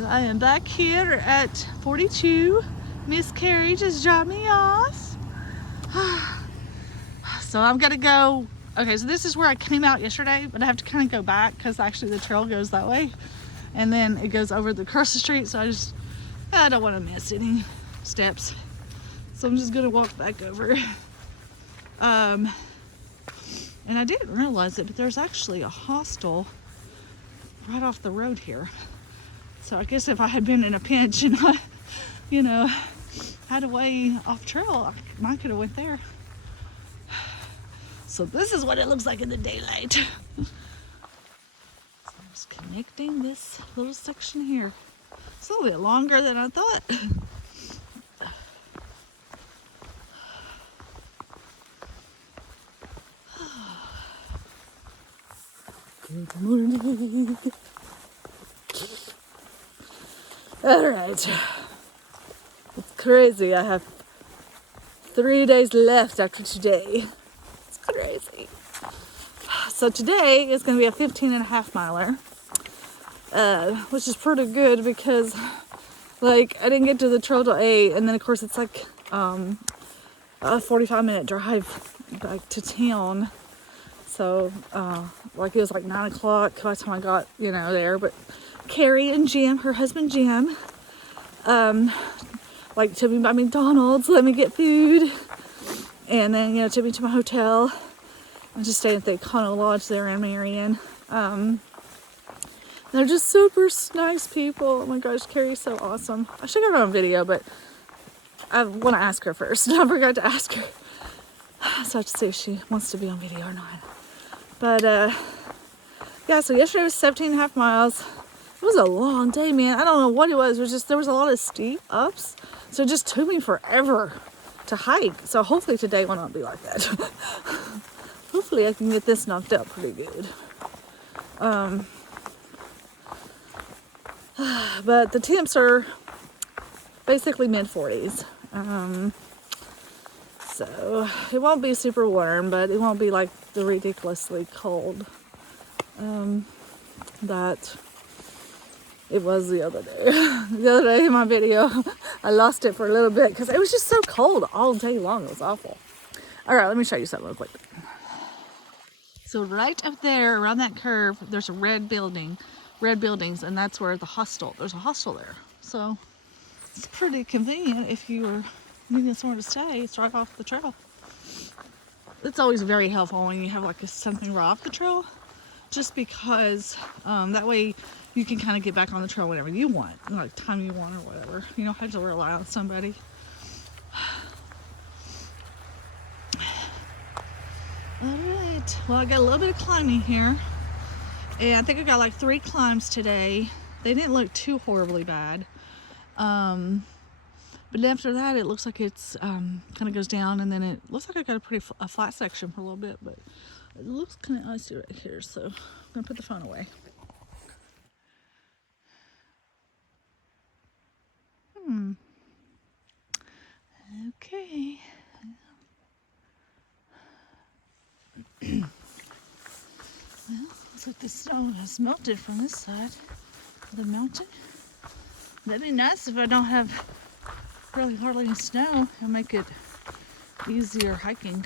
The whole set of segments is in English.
And I am back here at 42. Miss Carrie just dropped me off. So I'm gonna go. Okay, so this is where I came out yesterday, but I have to kind of go back because actually the trail goes that way. And then it goes over across the street, so I don't want to miss any steps. So I'm just gonna walk back over. And I didn't realize it, but there's actually a hostel right off the road here. So I guess if I had been in a pinch and I, had a way off trail, I could have went there. So this is what it looks like in the daylight. So I'm just connecting this little section here. It's a little bit longer than I thought. Good morning. All right. It's crazy. I have 3 days left after today. It's crazy. So today is going to be a 15.5 miler, which is pretty good because, I didn't get to the trail till 8, and then of course it's like a 45-minute drive back to town. So, it was like 9 o'clock by the time I got, there. But Carrie and Jim, her husband Jim, took me by McDonald's, let me get food, and then, took me to my hotel. I just stayed at the Econo Lodge there in Marion. They're just super nice people. Oh my gosh, Carrie's so awesome. I should get her on video, but I want to ask her first. I forgot to ask her. So I have to see if she wants to be on video or not. But, yeah, so yesterday was 17.5 miles. It was a long day, man. I don't know what it was. It was just, there was a lot of steep ups. So it just took me forever to hike. So hopefully today will not be like that. Hopefully I can get this knocked out pretty good. But the temps are basically mid-40s. So it won't be super warm, but it won't be like the ridiculously cold that it was the other day. The other day in my video, I lost it for a little bit because it was just so cold all day long. It was awful. All right, let me show you something real quick. So right up there around that curve, there's a red buildings, and that's where there's a hostel there. So it's pretty convenient if you were needing somewhere to stay. It's right off the trail. It's always very helpful when you have something right off the trail, just because that way you can kind of get back on the trail whenever you want, time you want or whatever. You don't have to rely on somebody. Alright, well, I got a little bit of climbing here, and I think I got 3 climbs today. They didn't look too horribly bad, but after that it looks like it's kind of goes down, and then it looks like I got a flat section for a little bit, but it looks kind of icy right here, so I'm gonna put the phone away. Okay. Well, looks like the snow has melted from this side of the mountain. That'd be nice if I don't have really hardly any snow. It'll make it easier hiking.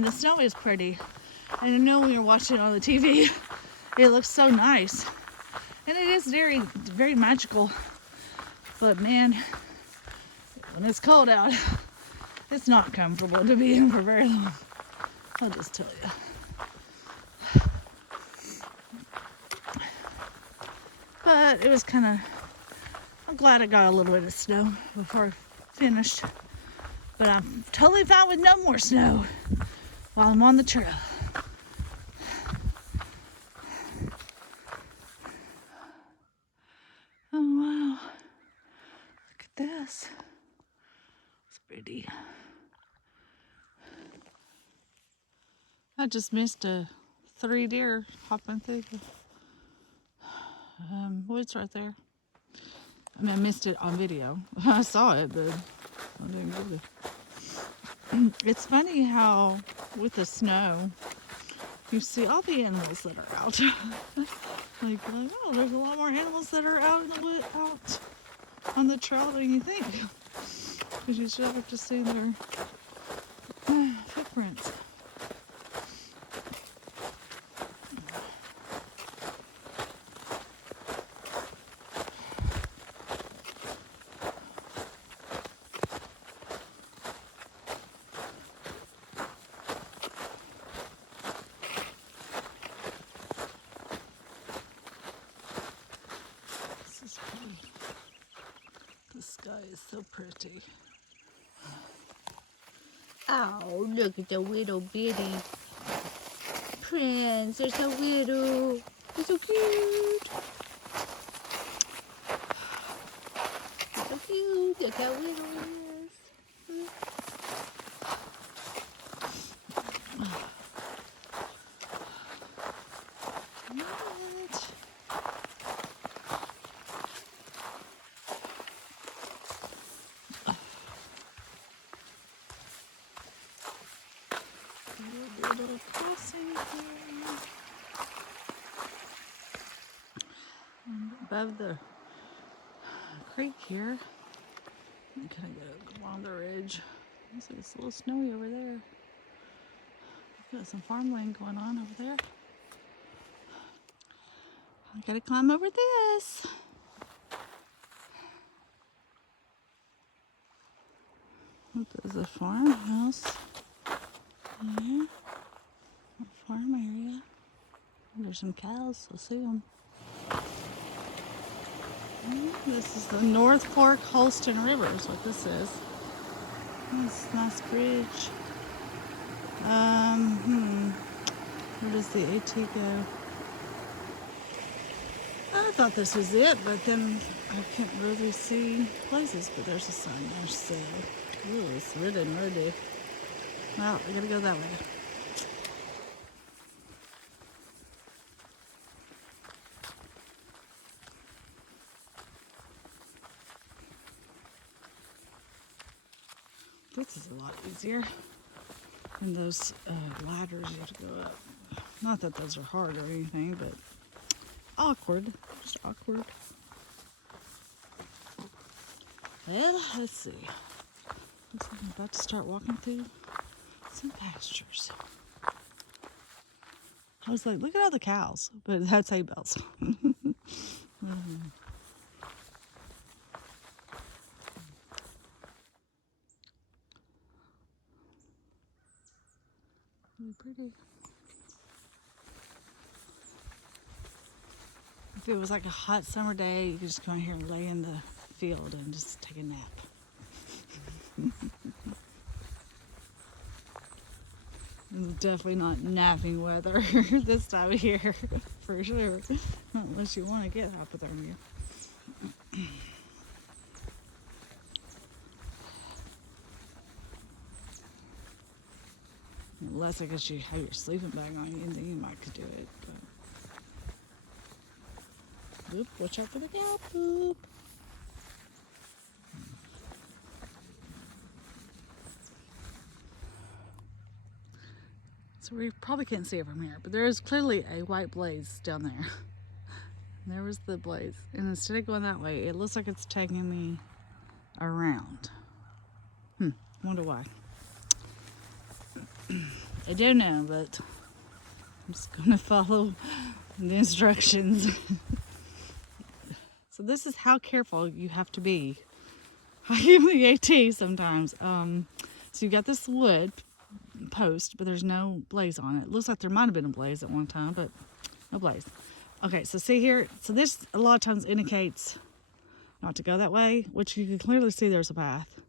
The snow is pretty. And I know when you're watching it on the TV, it looks so nice. And it is very, very magical. But man, when it's cold out, it's not comfortable to be in for very long. I'll just tell you. But it was I'm glad I got a little bit of snow before I finished. But I'm totally fine with no more snow while I'm on the trail. Oh wow, look at this. It's pretty. I just missed 3 deer hopping through the woods right there. I mean, I missed it on video. I saw it, but I didn't go to. It's funny how with the snow, you see all the animals that are out. like, oh, there's a lot more animals that are out in the wood, out on the trail than you think. Because you should have to see their footprints. This is pretty. The sky is so pretty. Oh, look at the little bitty prints. They're so little. They're so cute. They're so cute. Look how little it is. What? Little crossing here. Above the creek here, I'm gonna go along the ridge. Looks like it's a little snowy over there. Got some farmland going on over there. I gotta climb over this. There's a farmhouse. Yeah, a farm area. There's some cows, I'll see them. This is the North Fork Holston River is what this is. This nice bridge. Where does the AT go? I thought this was it, but then I can't really see places, but there's a sign there, so. Ooh, it's ridden already. Well, I gotta go that way. This is a lot easier than those ladders you have to go up. Not that those are hard or anything, but awkward. Just awkward. Well, let's see. Looks like I'm about to start walking through some pastures. I was like, look at all the cows, but that's hay bales. Really pretty. If it was like a hot summer day, you could just come out here and lay in the field and just take a nap. It's definitely not napping weather this time of year, for sure. Not unless you want to get hypothermia. Unless I guess you have your sleeping bag on you, and then you might could do it. But... Oop, watch out for the cow poop. So we probably can't see it from here, but there is clearly a white blaze down there. And there was the blaze. And instead of going that way, it looks like it's taking me around. Wonder why. I don't know, but I'm just gonna follow the instructions. So this is how careful you have to be hiking the AT sometimes. So you got this wood post, but there's no blaze on it. It looks like there might have been a blaze at one time, but no blaze. Okay, so see here, so this a lot of times indicates not to go that way, which you can clearly see there's a path.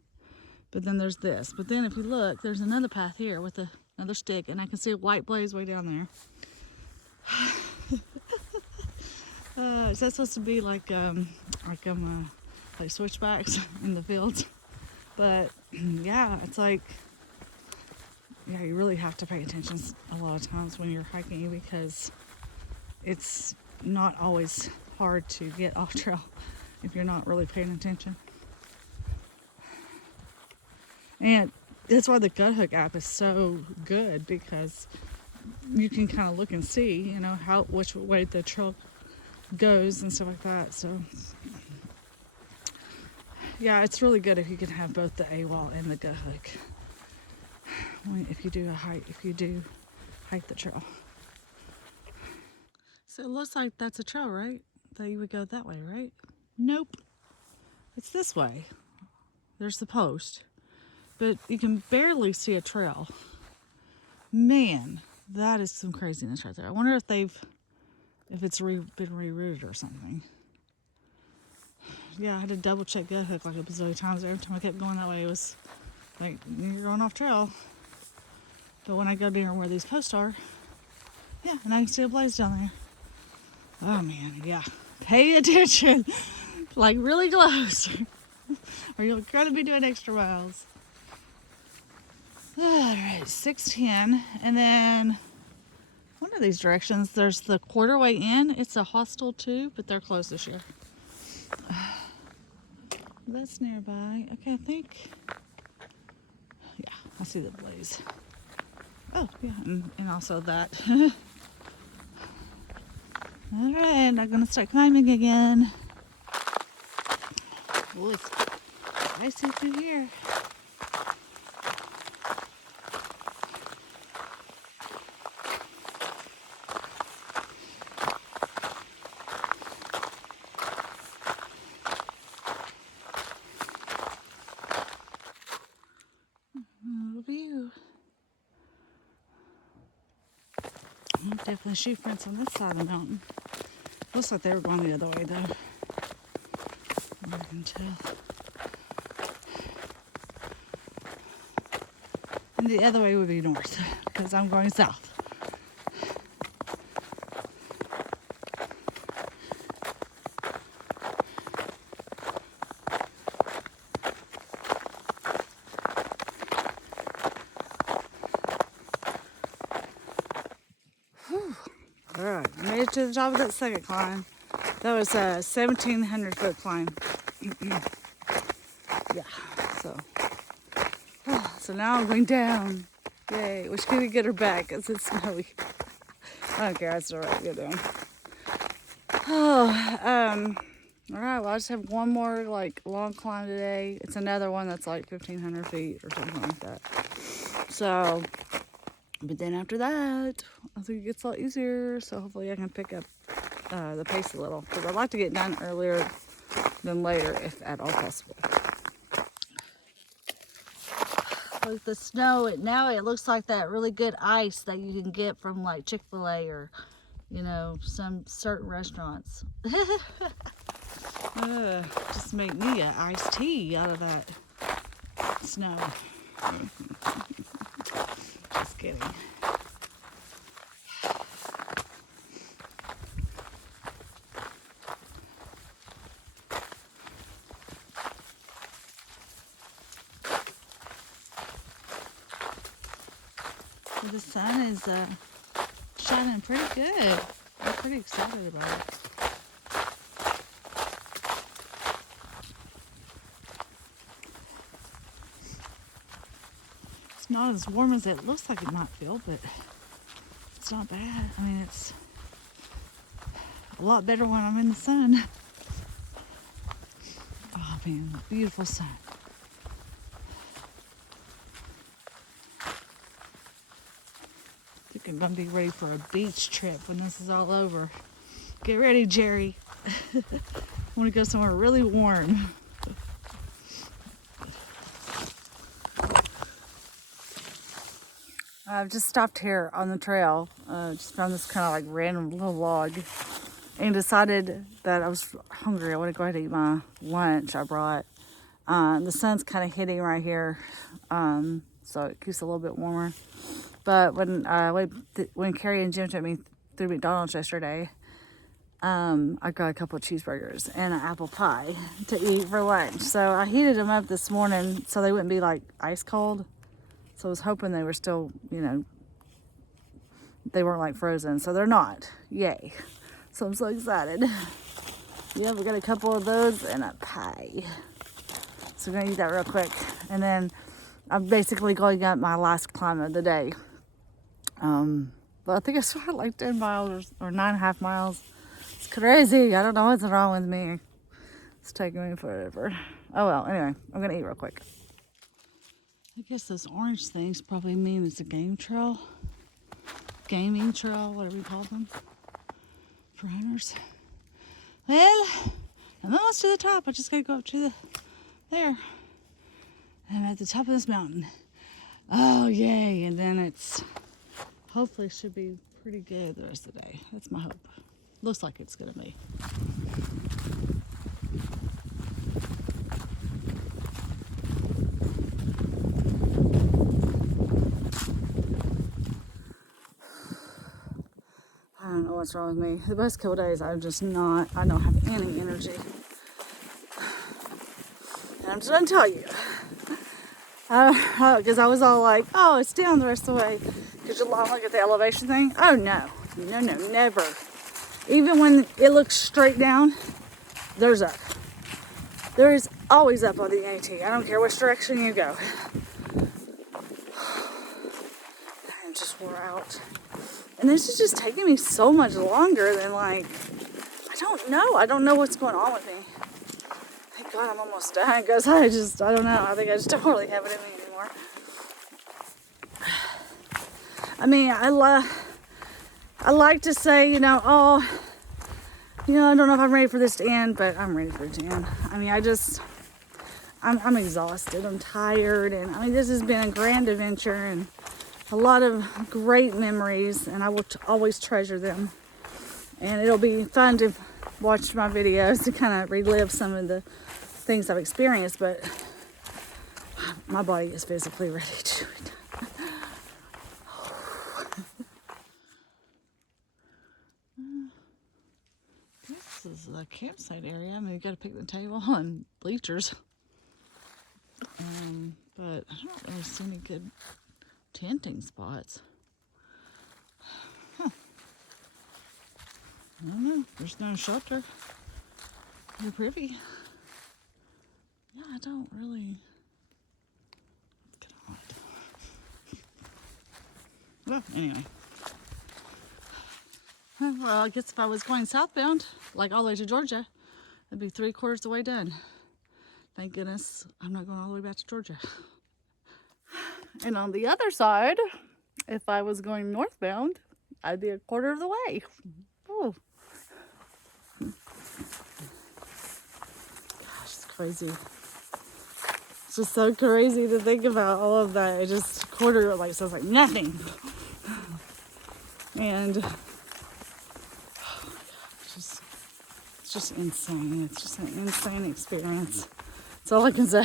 But then there's this. But then if you look, there's another path here with another stick, and I can see a white blaze way down there. Is that supposed to be like switchbacks in the fields? But yeah, it's like, yeah, you really have to pay attention a lot of times when you're hiking, because it's not always hard to get off trail if you're not really paying attention. And that's why the Gut Hook app is so good, because you can kind of look and see, you know, which way the trail goes and stuff like that. So yeah, it's really good if you can have both the AWOL and the Gut Hook. If you do hike the trail. So it looks like that's a trail, right? That you would go that way, right? Nope. It's this way. There's the post. But you can barely see a trail. Man, that is some craziness right there. I wonder if it's been rerouted or something. Yeah, I had to double check Gut Hook like a bazillion times. Every time I kept going that way, it was like, you're going off trail. But when I go near where these posts are, yeah, and I can see a blaze down there. Oh man, yeah. Pay attention. Like really close. Or you're going to be doing extra miles. Alright, 6:10. And then one of these directions, there's the Quarterway Inn. It's a hostel too, but they're closed this year. That's nearby. Okay, I think. Yeah, I see the blaze. Oh, yeah, and also that. Alright, I'm gonna start climbing again. Oh, it's icy through here. View. Definitely shoe prints on this side of the mountain. Looks like they were going the other way though. I can tell. And the other way would be north, because I'm going south. Alright, made it to the top of that second climb. That was a 1,700 foot climb. Yeah, so now I'm going down. Yay, which can we get her back because it's snowy. I don't care, it's alright, go down. Alright, well I just have one more like long climb today. It's another one that's like 1,500 feet or something like that. So, but then after that, I think it gets a lot easier. So hopefully I can pick up the pace a little. Because I'd like to get done earlier than later if at all possible. With the snow, now it looks like that really good ice that you can get from like Chick-fil-A or, you know, some certain restaurants. Just make me an iced tea out of that snow. Just kidding. The sun is shining pretty good. I'm pretty excited about it. It's not as warm as it looks like it might feel, but it's not bad. I mean, it's a lot better when I'm in the sun. Oh man, beautiful sun. I think I'm gonna be ready for a beach trip when this is all over. Get ready, Jerry. I want to go somewhere really warm. I've just stopped here on the trail. Just found this kind of like random little log and decided that I was hungry. I want to go ahead and eat my lunch I brought. The sun's kind of hitting right here, so it keeps it a little bit warmer. But when Carrie and Jim took me through McDonald's yesterday, I got a couple of cheeseburgers and an apple pie to eat for lunch. So I heated them up this morning so they wouldn't be like ice cold. So I was hoping they were still, you know, they weren't like frozen. So they're not. Yay. So I'm so excited. Yeah, we got a couple of those and a pie. So we're gonna eat that real quick. And then I'm basically going up my last climb of the day. But I think I started like 10 miles or 9.5 miles. It's crazy. I don't know what's wrong with me. It's taking me forever. Oh well, anyway, I'm gonna eat real quick. I guess those orange things probably mean it's a gaming trail, whatever you call them, for hunters. Well, I'm almost to the top. I just gotta go up to there. I'm at the top of this mountain. Oh, yay. And then it's hopefully should be pretty good the rest of the day. That's my hope. Looks like it's gonna be. I don't know what's wrong with me. The past couple days, I don't have any energy. And I'm just gonna tell you. Because I was all like, oh, it's down the rest of the way. Because you'll look at the elevation thing. Oh, no, never. Even when it looks straight down, there's up. There is always up on the AT. I don't care which direction you go. I'm just wore out. And this is just taking me so much longer than I don't know what's going on with me. Thank God I'm almost done because I don't know. I think I just don't really have it in me anymore. I mean, I like to say, I don't know if I'm ready for this to end, but I'm ready for it to end. I mean, I'm exhausted. I'm tired. And I mean, this has been a grand adventure and a lot of great memories, and I will always treasure them. And it'll be fun to watch my videos to kind of relive some of the things I've experienced, but my body is physically ready to do it. This is a campsite area. I mean, you got to pick the table and bleachers. But I don't really see any good tenting spots. Huh. I don't know. There's no shelter. You're privy. Yeah, I don't really. Let's get on it. Well, anyway. Well, I guess if I was going southbound, like all the way to Georgia, it'd be 3/4 of the way done. Thank goodness I'm not going all the way back to Georgia. And on the other side, if I was going northbound, I'd be 1/4 of the way. Oh. Gosh, it's crazy. It's just so crazy to think about all of that. It just sounds like nothing. And it's just insane. It's just an insane experience. That's all I can say.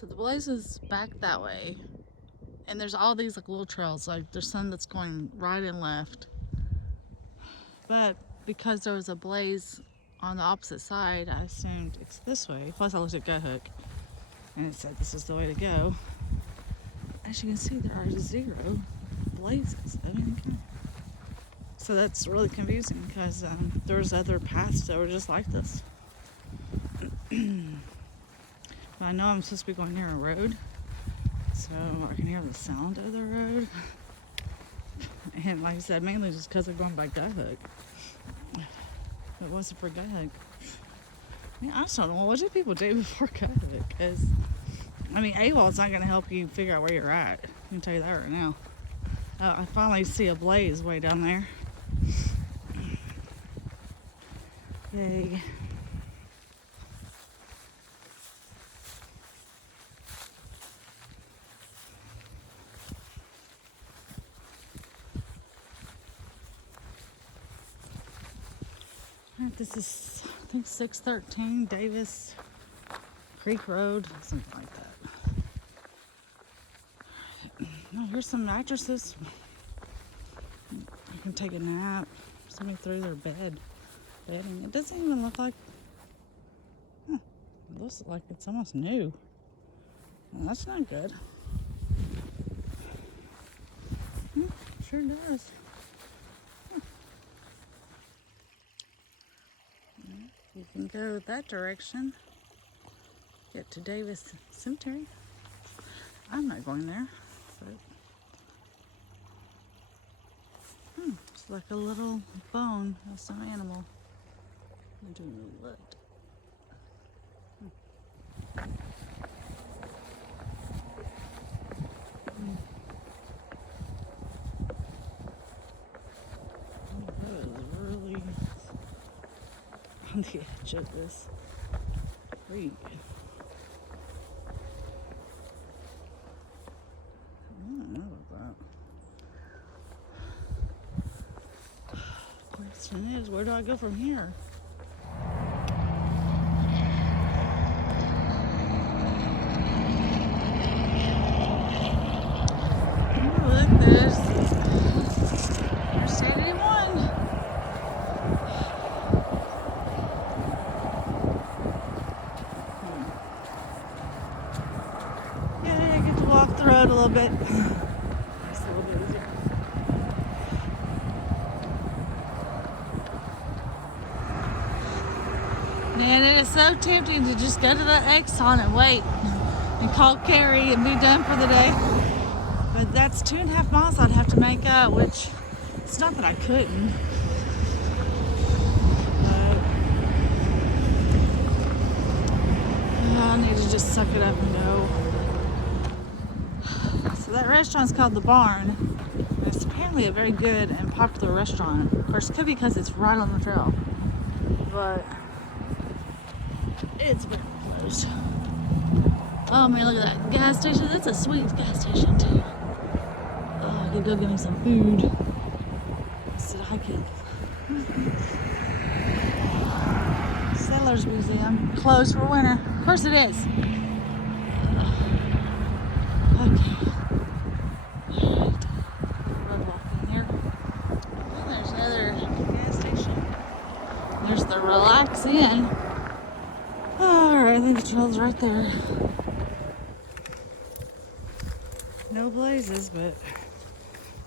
So the blaze is back that way, and there's all these little trails. There's some that's going right and left, but because there was a blaze on the opposite side, I assumed it's this way. Plus I looked at GoHook and it said this is the way to go. As you can see, there are 0 blazes of any kind. So that's really confusing because there's other paths that were just like this. I know I'm supposed to be going near a road, so I can hear the sound of the road. And like I said, mainly just because I'm going by GoHook. If it wasn't for GoHook, I just don't know. What do people do before GoHook? Because, I mean, AWOL's not going to help you figure out where you're at. I can tell you that right now. I finally see a blaze way down there. Yay. This is, I think, 613 Davis Creek Road, something like that. Oh, here's some mattresses. I can take a nap. Somebody threw their bedding. It doesn't even look like, it looks like it's almost new. Well, that's not good. Sure does. You can go that direction. Get to Davis Cemetery. I'm not going there. But it's like a little bone of some animal. I do look. That is really on the edge of this creek. I don't know about that. Question is, where do I go from here? Look, there's Interstate 81. Yeah, I get to walk the road a little bit. Just a little bit easier. Man, it is so tempting to just go to the Exxon and wait and call Carrie and be done for the day. But that's 2.5 miles I'd have to make up, which it's not that I couldn't. But I need to just suck it up and go. So that restaurant's called The Barn. It's apparently a very good and popular restaurant. Of course, it could be because it's right on the trail. But it's very closed. Oh man, look at that gas station. That's a sweet gas station too. Oh, I could go get me some food instead of hiking. Settlers Museum closed for winter. Of course it is. Okay. Alright. Road walking here. And there's another gas station. There's the Relax Inn. Alright, I think the trail's right there. No blazes, but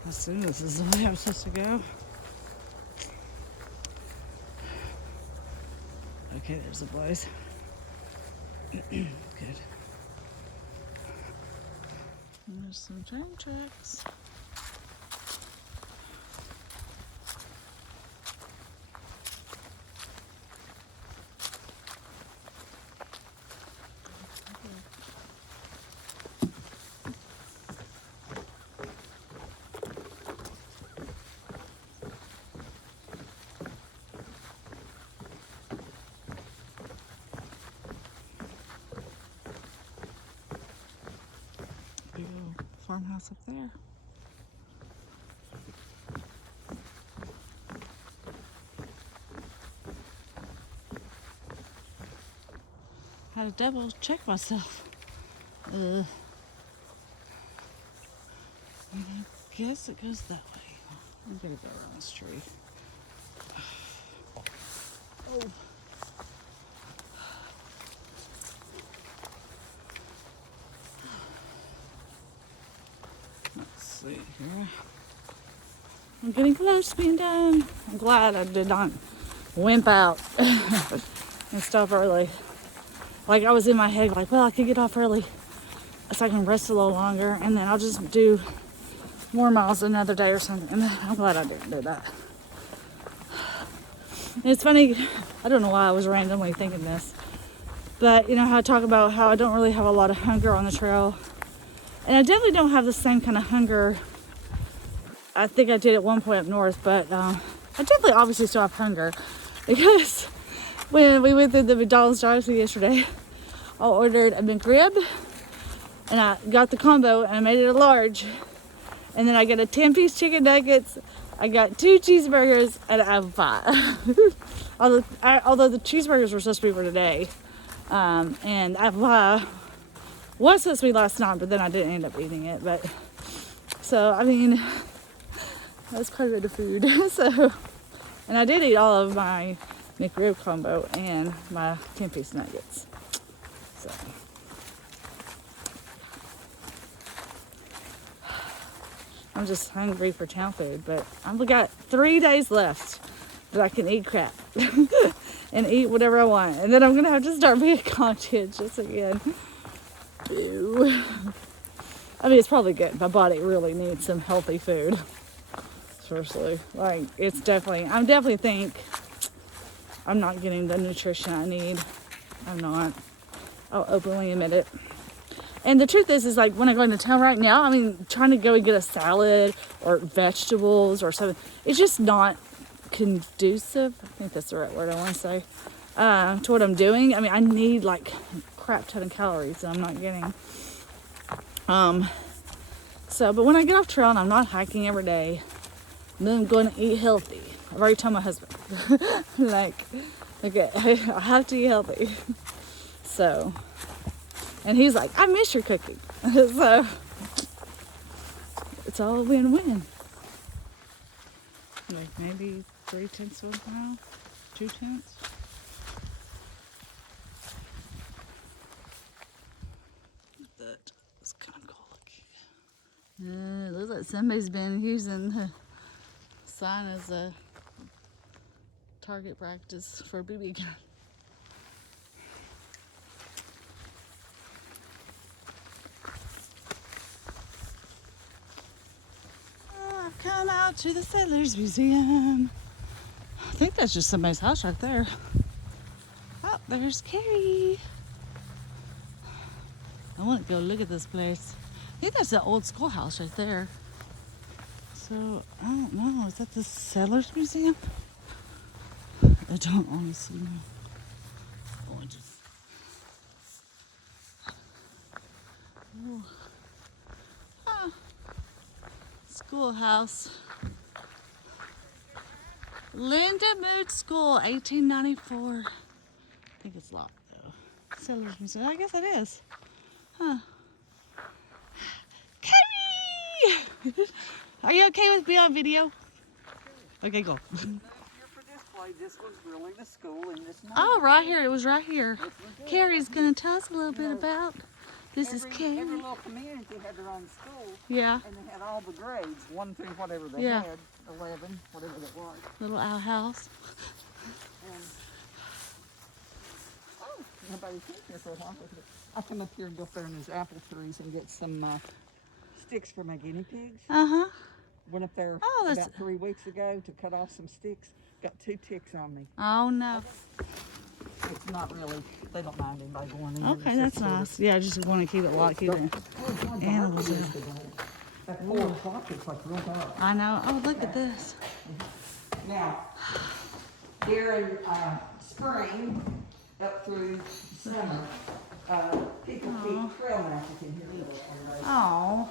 I assume this is the way I'm supposed to go. Okay, there's a blaze. Good. And there's some train tracks. Big old farmhouse up there. Had to double check myself. I guess it goes that way. I'm gonna go around this tree. Oh. Let's see here. I'm getting close to being done. I'm glad I did not wimp out and stop early. Like I was in my head like, well, I could get off early so I can rest a little longer and then I'll just do more miles another day or something. And I'm glad I didn't do that. And it's funny, I don't know why I was randomly thinking this, but you know how I talk about how I don't really have a lot of hunger on the trail. And I definitely don't have the same kind of hunger I think I did at one point up north, but I definitely obviously still have hunger because when we went through the McDonald's drive-thru yesterday, I ordered a McRib and I got the combo and I made it a large. And then I got a 10-piece chicken nuggets, I got 2 cheeseburgers and an apple pie. Although the cheeseburgers were supposed to be for today. And I was supposed to be last night, but then I didn't end up eating it. But so I mean, that's quite a bit of food. So, and I did eat all of my McRib combo and my 10-piece nuggets. So. I'm just hungry for town food, but I've got 3 days left that I can eat crap and eat whatever I want. And then I'm going to have to start being conscientious again. Ew. I mean, it's probably good. My body really needs some healthy food. Seriously. Like, it's definitely, I definitely think I'm not getting the nutrition I need. I'm not. I'll openly admit it. And the truth is like when I go into town right now, I mean, trying to go and get a salad or vegetables or something, it's just not conducive. I think that's the right word I want to say, to what I'm doing. I mean, I need like a crap ton of calories that I'm not getting. So, but when I get off trail and I'm not hiking every day, then I'm going to eat healthy. I've already told my husband, like, okay, I have to eat healthy. So. And he's like, I miss your cooking. So, it's all win-win. Like maybe 3/10 of a mile, 2/10. That is kind of cool looking. Looks like somebody's been using the sign as a target practice for a BB gun. Come out to the Settlers Museum. I think that's just somebody's house right there. Oh, there's Carrie. I want to go look at this place. I think that's the old schoolhouse right there. So, I don't know. Is that the Settlers Museum? I don't honestly know. Oh, oh. Ah. Schoolhouse. Linda Mood School, 1894. I think it's locked though. Settlers Museum. I guess it is. Huh. Carrie! Are you okay with being on video? Okay, go. Here for display, this was really the school in this neighborhood. Oh, right here. It was right here. Carrie's going to tell us a little bit about. This is Carrie. Every little community had their own school. Yeah. And they had all the grades, 1 through whatever they Yeah. had, 11, whatever that was. Little outhouse. And, oh, nobody's been here for a while. I'll come up here and go up there in those apple trees and get some sticks for my guinea pigs. Uh-huh. Went up there Oh, about 3 weeks ago to cut off some sticks. Got 2 ticks on me. Oh, no. It's not really, they don't mind anybody going in. Okay, that's nice. Yeah, I just want to keep it locked, keep it animals in. At 4 o'clock, it's like real dark. I know. Oh, look at this. Now, during spring up through summer, people keep trail matches in here. Oh.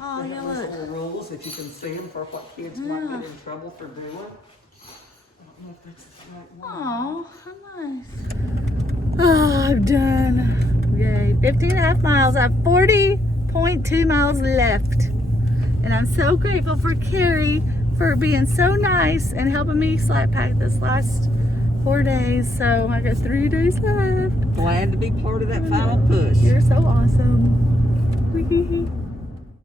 Oh, They yeah, have those look. little rules that you can see them for what kids might get in trouble for doing. I don't know if that's the right one. Oh, how nice. Oh, I'm done. Yay. 15.5 miles. I have 40.2 miles left. And I'm so grateful for Carrie for being so nice and helping me slide pack this last 4 days. So I got 3 days left. Glad to be part of that final push. You're so awesome. Wee.